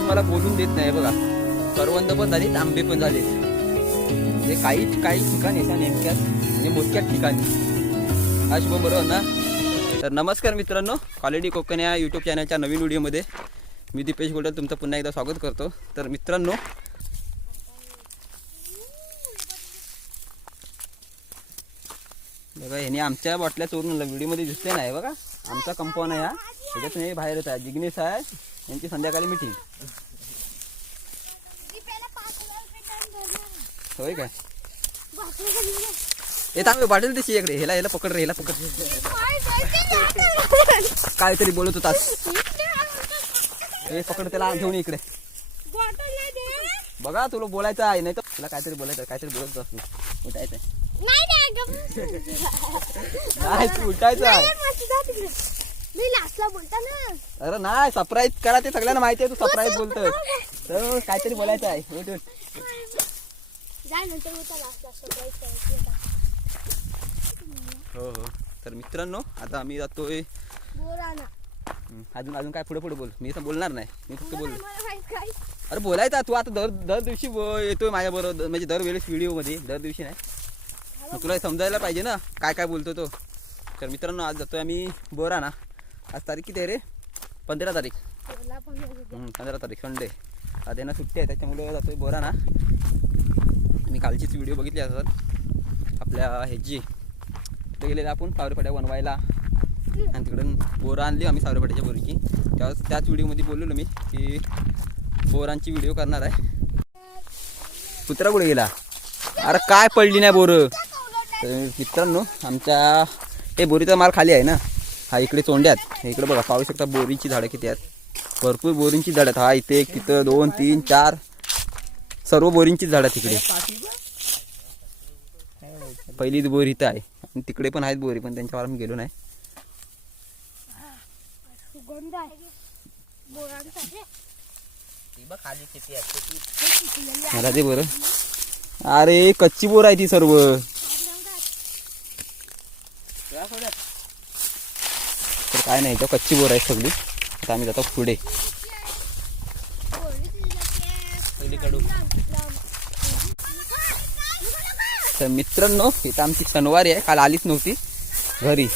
आज मला बोलून देत नाही बघा. करवंद पण झालीत, आंबे पण झाले. म्हणजे काही ठिकाणी नेमक्यात म्हणजे मोजक्याच ठिकाणी. हा शुभम बरोबर ना. तर नमस्कार मित्रांनो, क्वालिटी कोकण या यूट्यूब चॅनलच्या नवीन व्हिडिओमध्ये मी दीपेश गोल्डर तुमचं पुन्हा एकदा स्वागत करतो. तर मित्रांनो, बघा ह्याने आमच्या बाटल्या चोरून व्हिडिओमध्ये दिसले नाही. बघा आमचा कंपाऊंड आहे हा, त्याच्यात नाही बाहेरच आहे. जिग्नेश आहे, यांची संध्याकाळी मिटिंग होय काय. हे थांब, बाटल दिसते इकडे. ह्याला पकड रे, ह्याला पकड. काहीतरी बोलत होतास. हे पकड, त्याला घेऊन इकडे. बघा तुला बोलायचं आहे, नाही तर तुला काहीतरी बोलायचं, काहीतरी बोलत असतो. उठायचं नाही, तू उठायचं आहे. अरे नाही, सरप्राईज करा, ते सगळ्यांना माहिती आहे तू सरप्राईज बोलतोय. तर काहीतरी बोलायचं आहे. उठ उठ. हो हो. तर मित्रांनो, आता आम्ही जातोय. अजून काय पुढे बोल. मी तर बोलणार नाही, मी फक्त बोललो. अरे बोलायचा तू आता दर दिवशी येतोय माझ्या बरोबर, म्हणजे दरवेळेस व्हिडिओ मध्ये. दर दिवशी नाही, मग तुला समजायला पाहिजे ना काय बोलतो तो. तर मित्रांनो, आज जातोय आम्ही बोराणा. आज तारीख किती आहे रे? 15 तारीख. 15 तारीख संडे. आज यांना सुट्टी आहे, त्याच्यामुळे जातोय बोराणा. मी कालचीच व्हिडिओ बघितली असतात आपल्या ह्याची. तिथे गेलेलं आपण सावरेपाट्या बनवायला, आणि तिकडून बोरं आणली आम्ही सावरेपाट्याच्या बोरीची. त्याच व्हिडिओमध्ये बोललो मी की बोरांची व्हिडिओ करणार आहे. कुत्रा कुठे गेला? अरे काय पडली नाही बोरं. तर मित्रांनो, आमच्या हे बोरीचा माल खाली आहे ना. हा इकडे चोंड्यात, इकडे बघा पाहू शकता बोरीची झाडं किती आहेत. भरपूर बोरींची झाडं आहेत. हा इथे एक, तिथं 2, 3, 4 सर्व बोरींची झाडं तिकडे. पहिलीच बोर इथं आहे, आणि तिकडे पण आहेत बोरी, पण त्यांच्यावर आम्ही गेलो नाही. मला ते बरं. अरे कच्ची बोर आहे ती सर्व. तर काय नाही, तो कच्ची बोर आहे सगळी. आता आम्ही जातो पुढे. तर मित्रांनो, इथं आमची शनिवारी आहे. काल आलीच नव्हती घरी,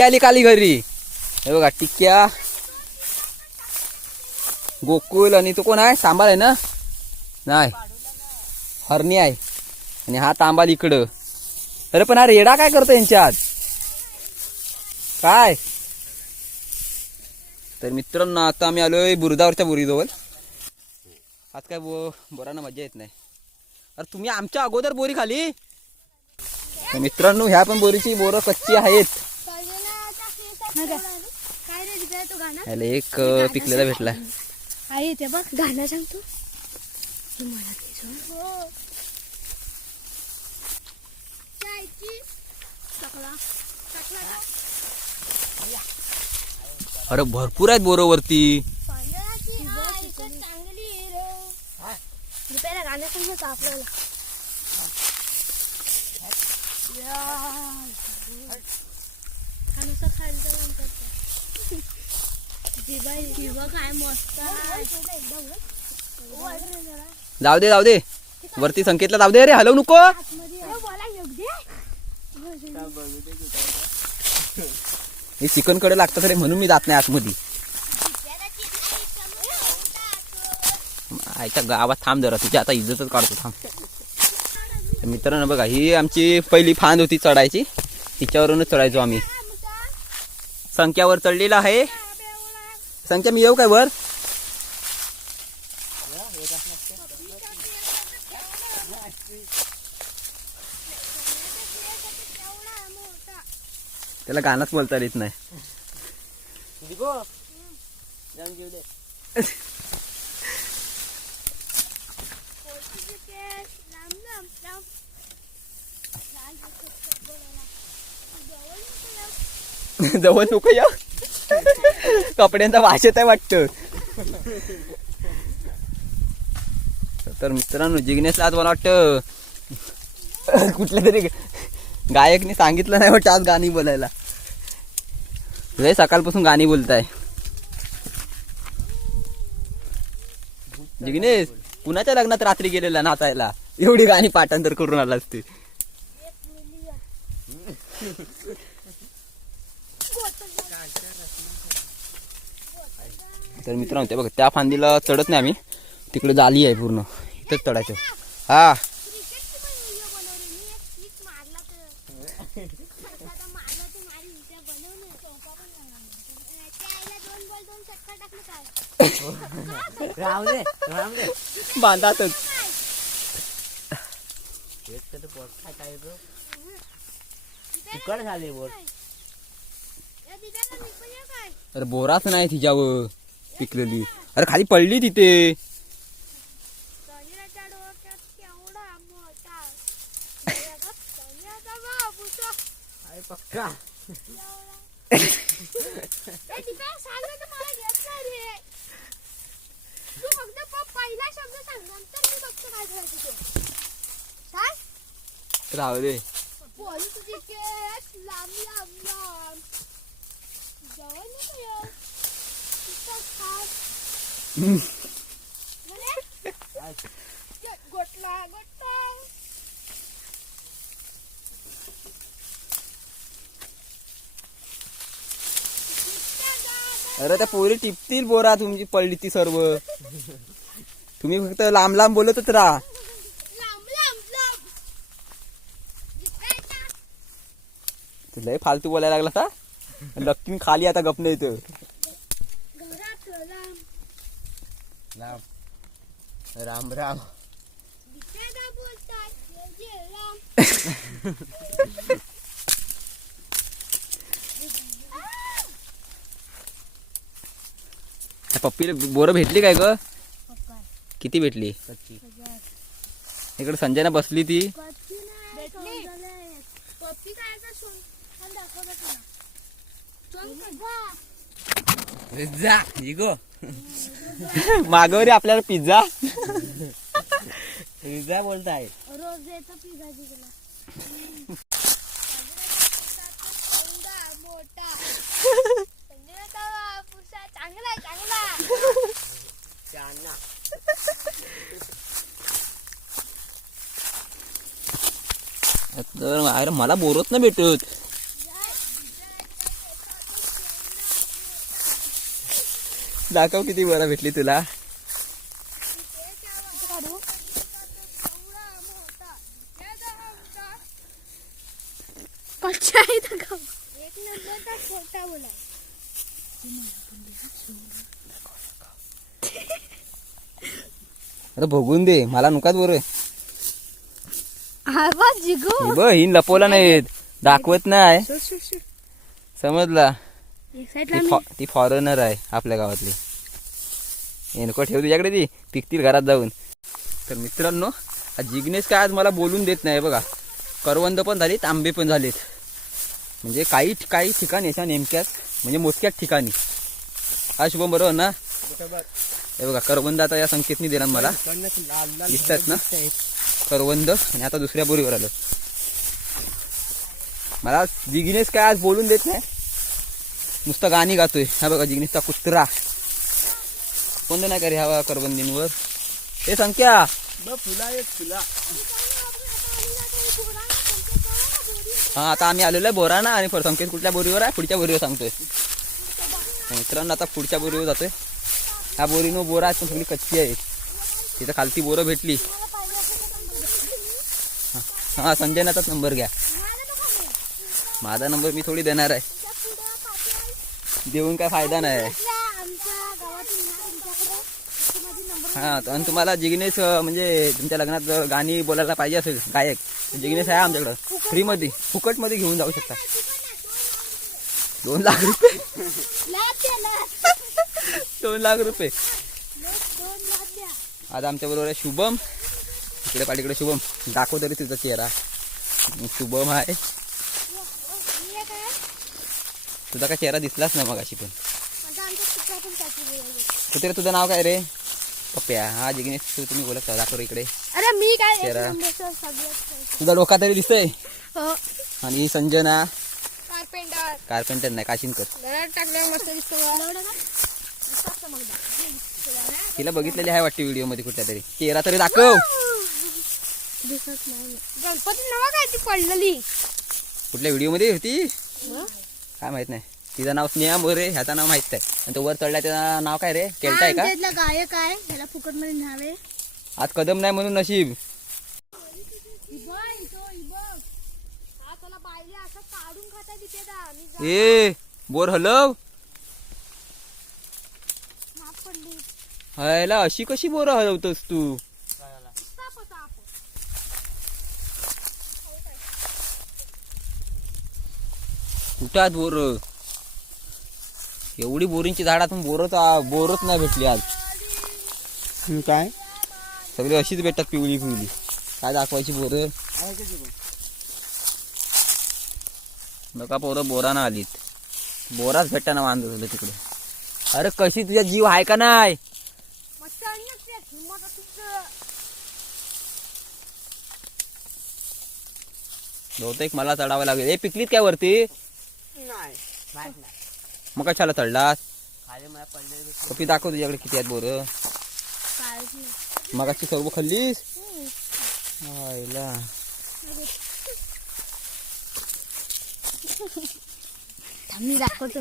आली काली घरी. हे बघा टिक्क्या, गोकुल, आणि तो कोण आहे? तांबाल आहे ना? नाही, हरणी आहे. आणि हा तांबाल इकडं. अरे पण हा रेडा काय करतो यांच्यात काय? तर मित्रांनो, आता आम्ही आलोय बुरदावरच्या बोरीजवळ. आज काय बोरांना मजा येत नाही. अरे तुम्ही आमच्या अगोदर बोरी खाली. तर मित्रांनो, ह्या पण बोरीची बोरं कच्ची आहेत. एक पिकलेला भेटला आहे ते बघ. गाणं सांगतो. अरे भरपूर आहेत बोरं वरती. गाणं सांगतो आपल्याला. जाऊ दे वरती संकेतला जाऊ दे. अरे हलवू नको. हे चिकन कडे लागतं रे, म्हणून मी जात नाही आतमध्ये. आयच्या गावात थांब जरा, तुझी आता इज्जतच काढतो थांब. मित्रांनो बघा, ही आमची पहिली फांद होती चढायची, तिच्यावरूनच चढायचो आम्ही. संख्यावर चढलेला आहे. संख्या मी येऊ काय वर? त्याला गाणंच बोलता येत नाही. जवळ नको या, कपड्यांचा वास येत आहे वाटतं. तर मित्रांनो, जिग्नेशला आज मला वाटतं कुठल्या तरी गायकने सांगितलं नाही वाटतं आज गाणी बोलायला. सकाळपासून गाणी बोलताय. जिग्नेश कुणाच्या लग्नात रात्री गेलेला नाचायला एवढी गाणी पाठांतर करून आला असते. तर मित्रांनो ते बघा त्या फांदीला चढत नाही आम्ही, तिकडे जाली आहे पूर्ण, इथंच चढायचं. हा बांधातच अरे बोराच नाही तिच्यावर पिकलेली. अरे खाली पडली तिथे. पक्का राहू दे. अरे त्या पोरी टिपतील बोरा, तुमची पडली ती सर्व. तुम्ही फक्त लांब लांब बोलतच राहा. लय फालतू बोलायला लागला का? लक्ष्मी खाली आता गपणे येतं. राम राम. पप्पीला बोरं भेटली काय ग? किती भेटली? इकडे संजना बसली ती. पिझ्झा मागवरी आपल्याला पिझ्झा. पिझ्झा बोलताय. रोज येतो पिझ्झा जिंकला. अरे मला बोरत नाही भेटत. दाखव किती बोरा भेटली तुला. अरे बघून दे, मला नुकाच बोर. हिन लपवला नाही, दाखवत नाही, समजला. ती फॉरेनर आहे आपल्या गावातली. नको ठेव तुझ्याकडे, ती पिकतील घरात जाऊन. तर मित्रांनो जिग्नेश काय आज मला बोलून देत नाही बघा. करवंद पण झालीत, आंबे पण झालेत. म्हणजे काही ठिकाणी अशा नेमक्यात म्हणजे मोजक्याच ठिकाणी. हा शुभम बरोबर ना? हे बघा करवंद आता या संकेतनी देणार मला, दिसतात ना करवंद. आणि आता दुसऱ्या बोरीवर आलं. मला जिग्नेश काय आज बोलून देत नाही, नुसतं गाणी गातोय. हा बघा जिग्नेशचा कुत्रा बंद नाही का रे हवा करवंदींवर. हे संख्या फुला एक फुला. हा आता आम्ही आलेलो आहे बोराना. आणि संकेत कुठल्या बोरीवर आहे? पुढच्या बोरीवर सांगतोय. मित्रांनो आता पुढच्या बोरीवर जातोय. ह्या बोरीनं बोरा पण सगळी कच्ची आहे. तिथं खालती बोरं भेटली. हा संजयनाचाच नंबर घ्या. माझा नंबर मी थोडी देणार आहे, देऊन काय फायदा नाही. हा आणि तुम्हाला जिग्नेश म्हणजे तुमच्या लग्नात जर गाणी बोलायला पाहिजे असेल गायक, जिग्नेश आहे आमच्याकडं. फ्रीमध्ये फुकटमध्ये घेऊन जाऊ शकता. 2 लाख रुपये. 2 लाख रुपये. आज आमच्या बरोबर आहे शुभम. इकडे पाठीकडे शुभम, दाखव तरी तुझा चेहरा. शुभम आहे. तुझा काय चेहरा दिसलाच नाही मग अशी पण. कुठे तुझं नाव काय रे? पप्प्या. हा जिग्नेश तुम्ही बोलत दाखव इकडे. अरे मी काय चेहरा तुझा डोका तरी दिसतोय. आणि ही संजना कारपेंटर कारपेंटर नाही, काशिनकर. तिला बघितलेली आहे वाटते व्हिडिओ मध्ये कुठल्या तरी. चेहरा तरी दाखव. दिसत नाही गणपती नवा काय ती पडलेली कुठल्या व्हिडिओ मध्ये होती काय माहित नाही. तिचं नाव स्नेहा मोरे, ह्याचं नाव माहित आहे. आणि तो वर चढला त्याचं नाव काय रे, केलटा आहे का? आमच्या इथला गायक आहे त्याला फुकट मध्ये न्यावे. आज कदम नाही म्हणून नशीब. ए बोर हलव. हायला अशी कशी बोर हलवतोस तू? कुठात बोर? एवढी बोरींची झाडातून बोरच नाही भेटली आज. काय सगळी अशीच भेटतात पिवळी पिवळी. काय दाखवायची बोर? बघा पोरं बोरानं आलीत. बोराच भेटताना वांद झालं तिकडे. अरे कशी तुझ्या जीव आहे का नाही? बहुतेक मला चढावं लागेल. ए पिकलीत काय वरती? मग कशाला चढलास? कपी दाखव तुझ्याकडे किती आहेत बोर. मगाची सर्व खाल्लीस? मी दाखवतो.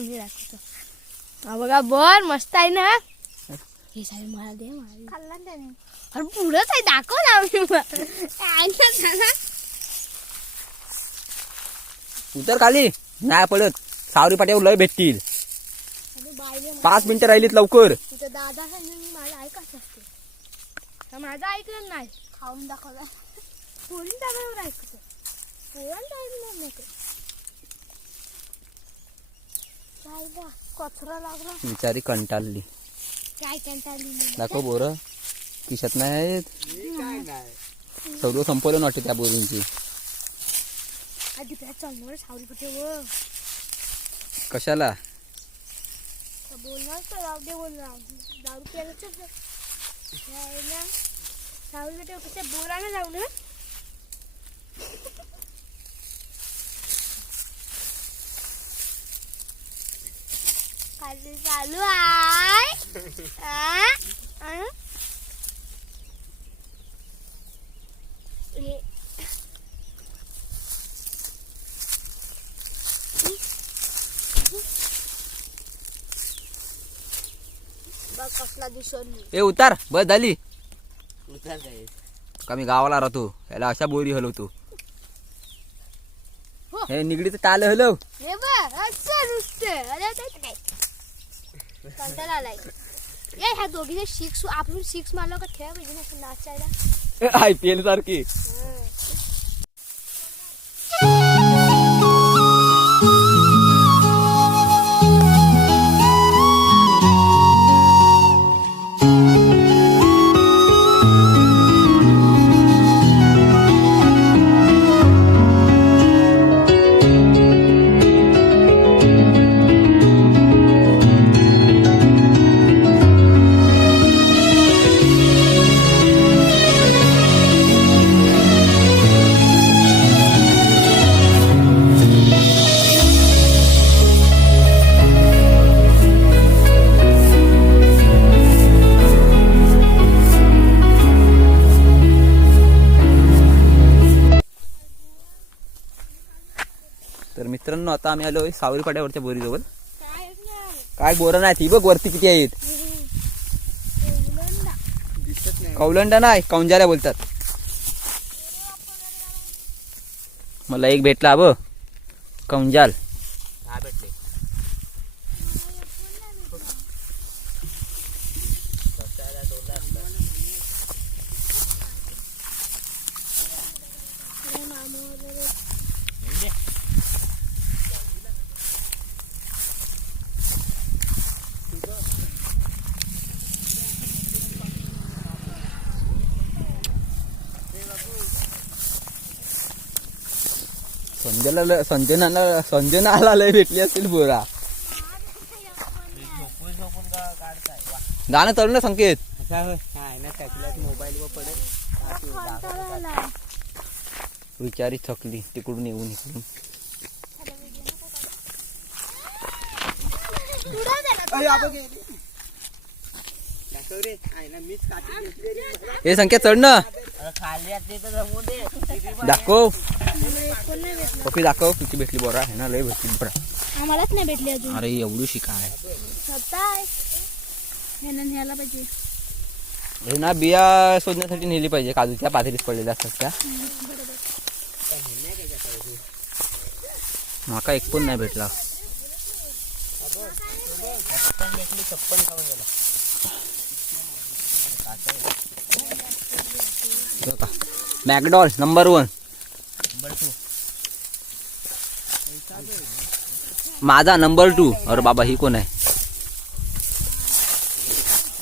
हा बघा बोर मस्त आहे ना. हे सारे मला दे. खाल्ला त्याने. अरे पुढंच आहे दाखव ना. उतर खाली. नाही पडत. सावरी पाट्यावर लय भेटतील. 5 मिनिटं राहिलीत लवकर. तुझा दादा माझं ऐकत असते. माझं ऐकलं नाही. खाऊन दाखवला. पोळी दाबावर ऐकत. कचरा लागला. बिचारी कंटाळली. काय कंटाळली? दाखव बोर. किशात नाही आहेत. सर्व संपवलं वाटतं त्या बोरींची. आधी चालणार सावरी पटेवर. कशाला? बोलणार तर राव दे बोलणार. दारू प्यायला सावरी पटेवर कशा बोरानं जाऊ ना. खाली चालू आहे. बघ कसला दिसली. ए उतार. बस झाली. का मी गावाला राहतो. याला अशा बोरी हलवतो. हे निगडीचं टाल हलव. हे बघ असं नुसतं. अरे काय कंटाळा आलाय. ए ह्या दोघीने सिक्स आपण सिक्स मारलं का ठेवा पाहिजे ना नाचायला. IPL सारखी. तर मित्रांनो आता आम्ही आलोय सावरी पाट्यावरच्या बोरीजवळ. काय बोर नाही. ती बघ वरती किती आहेत. कौलंडा नाही कौंजाऱ्या बोलतात. मला एक भेटला ब कौंजाल. संजनाला लय भेटली असतील बोरा. गाणं चालू ना संकेत. विचारी थकली तिकडून येऊन इकडून. हे संख्या चढ ना खाली असली तर जमू दे. दाखव कोण नाही भेटलं पप्पी दाखव किती भेटली बोरा आहे ना लय भेटली बोरा आम्हालाच नाही भेटली अजून अरे एवढी काय स्वतः ह्यानं न्यायला पाहिजे हे ना बिया शोधण्यासाठी नेली पाहिजे काजूच्या पाथरीत पडलेल्या असतात त्या माका एक पण नाही भेटला मॅकडॉल नंबर 1 माझा नंबर 2 अरे बाबा ही कोण आहे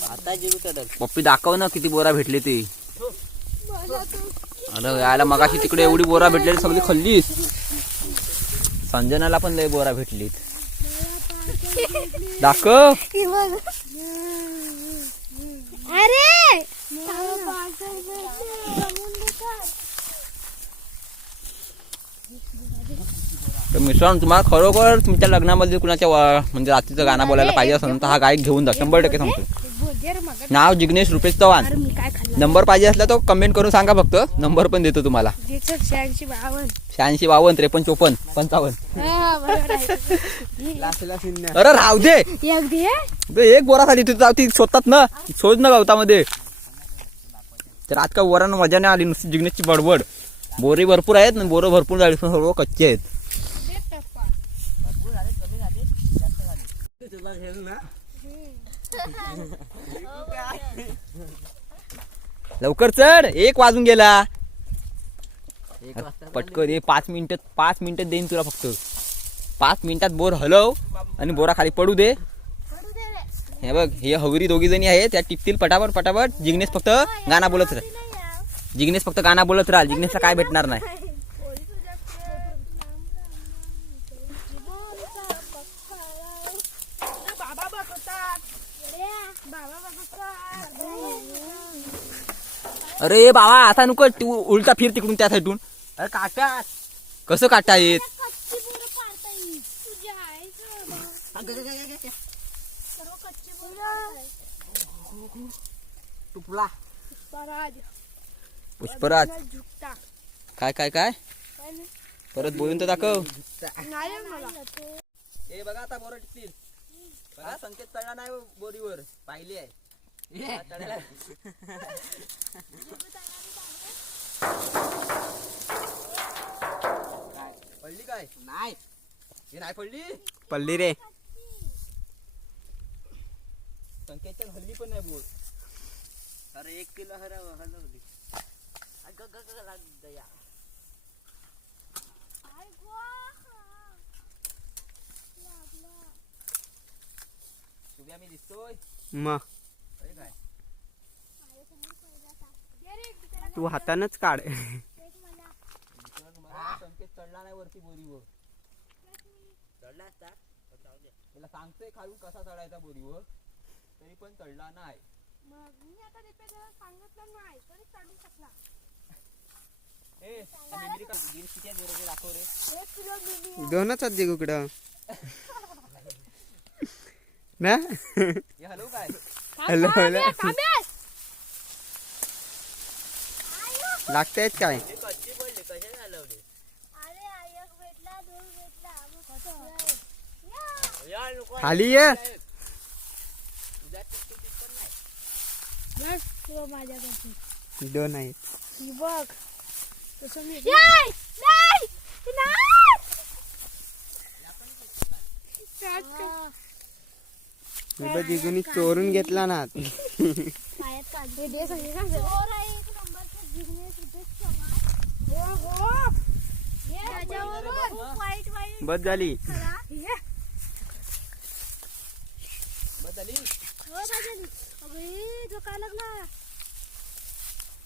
आता जीव चढल. पप्पी दाखव ना किती बोरा भेटले ते अरे यायला मगाशी तिकडे एवढी बोरा भेटलेली सगळी खाल्लीस संजनाला पण लय बोरा भेटलीत दाखव अरे तर मित्रांनो तुम्हाला खरोखर तुमच्या लग्नामध्ये कुणाच्या म्हणजे रात्रीचं गाणं बोलायला पाहिजे असेल तर हा गायक घेऊन जा 100% सांगतो नाव जिग्नेश रुपेश चव्हाण मी काय खाल्लं नंबर पाहिजे असला तो कमेंट करून सांगा फक्त नंबर पण देतो तुम्हाला 86 52 86 52 53 54 55 लास्टला सिन्ना. अरे राहू दे एक दे बे, एक बोरा खाली तिथे ती शोधतात ना शोध ना गवतामध्ये तर आज का बोरानं मजा नाही आली नुसती जिग्नेशची बडबड बोरी भरपूर आहेत ना बोरं भरपूर झाली पण सर्व कच्चे आहेत तुला घेऊ ना. लवकर चढ 1 वाजून गेला एक वाजता पटकन ये 5 मिनिटात देईन तुला फक्त 5 मिनिटात बोर हलव आणि बोरा खाली पडू दे हे बघ हे हवरी दोघी जणी आहेत त्या टिपतील पटापट जिग्नेश फक्त गाणं बोलत राह जिग्नेश फक्त गाणं बोलत राहा जिग्नेशला काय भेटणार नाही अरे बाबा आता नको तू उलटा फिर तिकडून त्या साईडून अरे काका कसं काटा येत तुपला पुष्पराज काय काय काय परत बोलून तर दाखव हे बघा आता बोर टिकतील बघा संकेत चढला नाही बोरीवर पाहिली आहे पडली काय नाही हे नाही पडली पडली रे. संकेतच्या हल्ली पण नाही बोर अरे 1 किलो हलवली. तुम्ही आम्ही दिसतोय मग अरे काय तू हातानच काढ. संकेत चढला नाही वरती बोरीवर चढला असता त्याला सांगतोय खालून कसा चढायचा बोरीवर तरी पण चढला नाही दाखव रे 2च आहेत जिगुकडं ना. हे हॅलो काय हॅलो हॅलो लागतायत काय हे कच्चे पडले कसे घालवले खाली ये. माझ्याकडे 2 आहेत. बघ तसं मी मी बघ जिगुनी चोरून घेतला ना. बस झाली.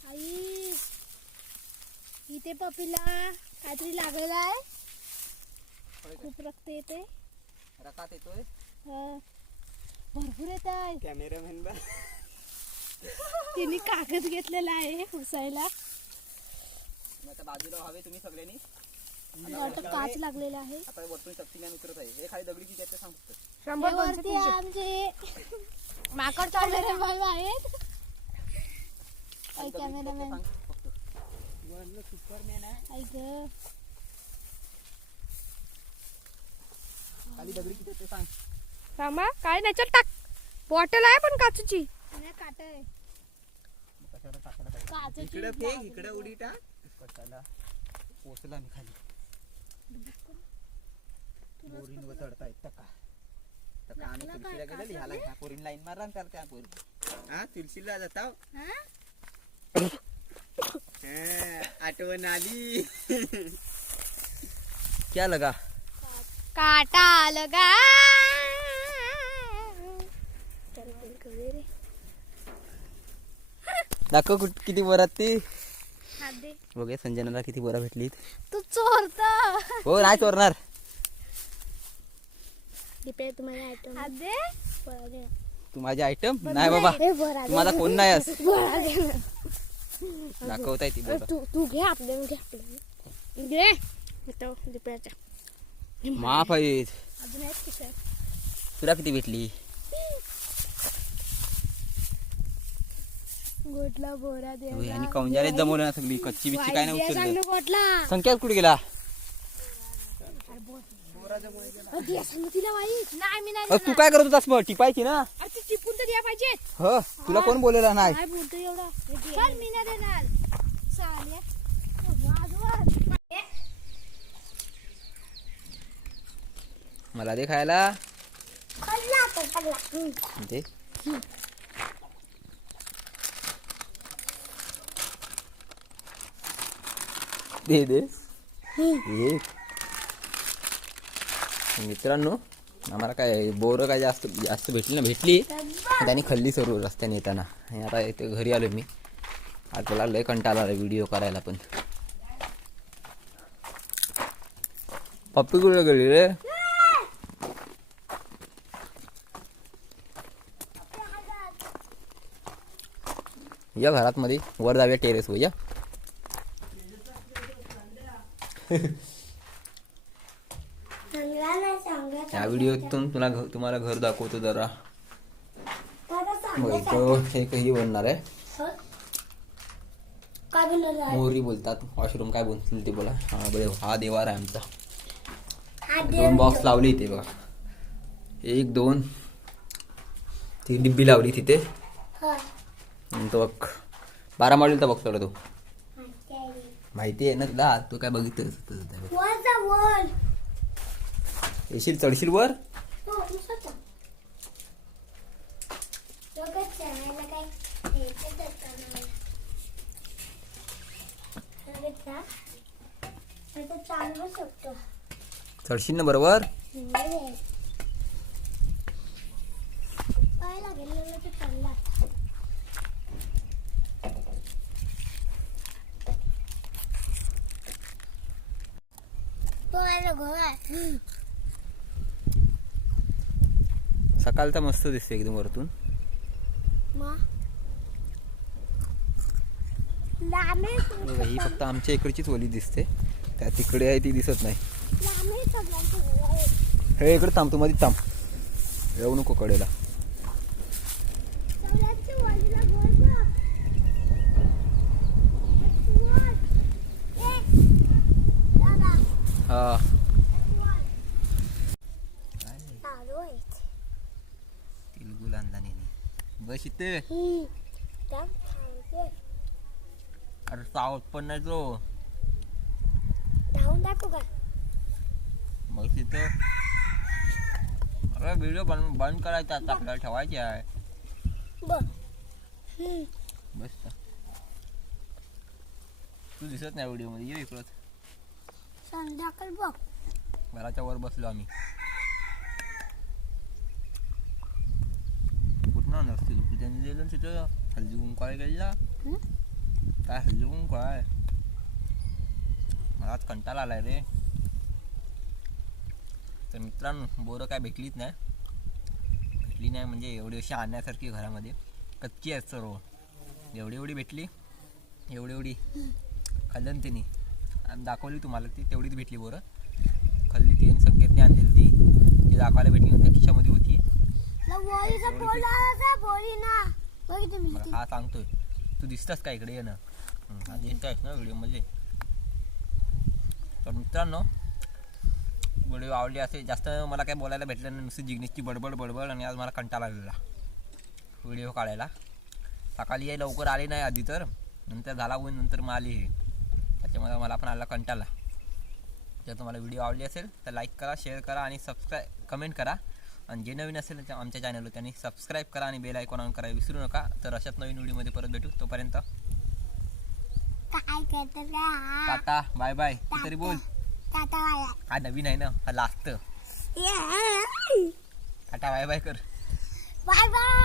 आई इथे पपीला काहीतरी लागलेलं आहे खूप रक्त येते रकात येतोय भरपूर येत आहे कॅमेरामॅन बा तिने कागद घेतलेला आहे पुसायला आता बाजूला व्हावे तुम्ही सगळ्यांनी काच लागलेला आहे आता वरतून शक्तिमान उतरत आहे हे खाली दगडी किती आहेत ते सांग फक्त वरती आमचे माकड चालले बाय बाहेर कॅमेरामॅन सुपरमॅन आहे. ऐक खाली दगडी किती ते सांग. थांबा काय नाही चल टाक बॉटल आहे पण काचूची काट आहे कशाला टाकायला पाहिजे. काचेची इकडे फेक इकडे उडी टाक. कशाला पोचला मी खाली. पोरींवर चढता येत का आम्ही तुळशीला गेलेली ह्याला ह्या पोरीन लाईन मारला आणि त्याला त्या पोरी. हा तुळशीला जाताव. हा? आठवण आली. क्या लगा काटा लगा दाखव किती बोरात ती. हात दे बघे संजनाला किती बोरा भेटलीत. तू चोरता हो नाही चोरणार. दीपे तुम्हाला आयटम हात दे बरा दे तू माझे आयटम नाही बाबा. तू माझा कोण नाही अस बरा दे दाखवताय ती बोरा. तू घे आपले घे तो दीप्याच्या माफ आहेत. अजून आहेत किती तुला किती भेटली. गोटला बोरा दे आणि कौंजाने जमवलं ना सगळी कच्ची बिच्ची काय नाही उचलली. गोटला संख्या कुठे गेला. तिला माहित नाही मी नाही तू काय करत होतास मग टिपायची ना. अरे ती टिपून तर द्या पाहिजे ह तुला कोण बोललेला नाही. काय बोलतो एवढा चल मी नाही देणार साल्या मला दे खायला दे. दे दे ये. मित्रांनो आम्हाला काय बोरं काय जास्त जास्त भेटली ना भेटली त्यांनी खाल्ली सर्व रस्त्याने येताना. आणि आता इथे घरी आलो मी. आपल्याला लय कंटाळा आला व्हिडिओ करायला पण. पप्पी कुठे गेली रे. या घरात मध्ये वर जाऊया टेरेस वर या. या व्हिडिओतून तुम्हाला घर दाखवतो जरा. हे काही बनणार आहे. मोहरी बोलतात. वॉशरूम काय बोलतील ते बोला. हा बरे हा देवार आहे आमचा. 2 बॉक्स लावले इथे बघा. 1 2 ती डिब्बी लावली तिथे. तो बघ 12 मॉडेलचा बॉक्स लावला तो. माहिती आहे ना तुला. तू काय बघितलं येशील चढशील वर. चढशील ना बरोबर. सकाळचा मस्त दिसते एकदम वरतून. ही फक्त आमच्या इकडचीच वली दिसते. त्या तिकडे आहे ती दिसत नाही. हे इकडे थांब. तू मध्ये थांब. येऊ नको कडेला. हा तिलगुल आणला नेहमी. बस इथे. अरे सावध पण नाही तो. धावून दाखव का मग तिथं अरे व्हिडिओ बंद करायचा आता आपल्याला ठेवायची आहे. बस तू दिसत नाही व्हिडिओ मध्ये. ये इकडं. संध्याकाळ बघ घराच्या वर बसलो आम्ही. कुठं नसते तू त्यांनी दिलं तिथं हल्दी गुंकाळ गेला. काय हल्दी गुंकाळ. मला आज कंटाळा आलाय रे. तर मित्रांनो बोरं काय भेटलीच नाही. भेटली नाही म्हणजे एवढी अशी आणण्यासारखी घरामध्ये कच्ची आहेत सर्व. एवढी भेटली. एवढी खाल्लं तिने आणि दाखवली तुम्हाला. ती तेवढीच भेटली बोरं. खाल्ली ती आणि संकेतने आणलेली ती दाखवायला भेटली नव्हत्या. खिशामध्ये होती बरं, हा सांगतोय तू दिसतस का इकडे ये ना हा दिसतोयस ना व्हिडिओ मध्ये. तर मित्रांनो व्हिडिओ आवडली असेल. जास्त मला काही बोलायला भेटलं नाही, नुसती जिग्नेशची बडबड आणि आज मला कंटाळा आलेला व्हिडिओ काढायला. सकाळी लवकर आली नाही आधी, तर नंतर झाला ऊन, नंतर मग आली हे, त्याच्यामुळे मला पण आला कंटाळा. जर तुम्हाला व्हिडिओ आवडली असेल तर लाईक करा, शेअर करा आणि सबस्क्राईब कमेंट करा. आणि जे नवीन असेल तर आमच्या चॅनलवर त्यांनी सबस्क्राईब करा आणि बेल आयकॉन ऑन करायला विसरू नका. तर अशाच नवीन व्हिडिओमध्ये परत भेटू. तोपर्यंत टाटा बाय बाय. तरी बोल, हा नवीन आहे ना, हा लास्ट. टाटा बाय बाय कर. Bye bye.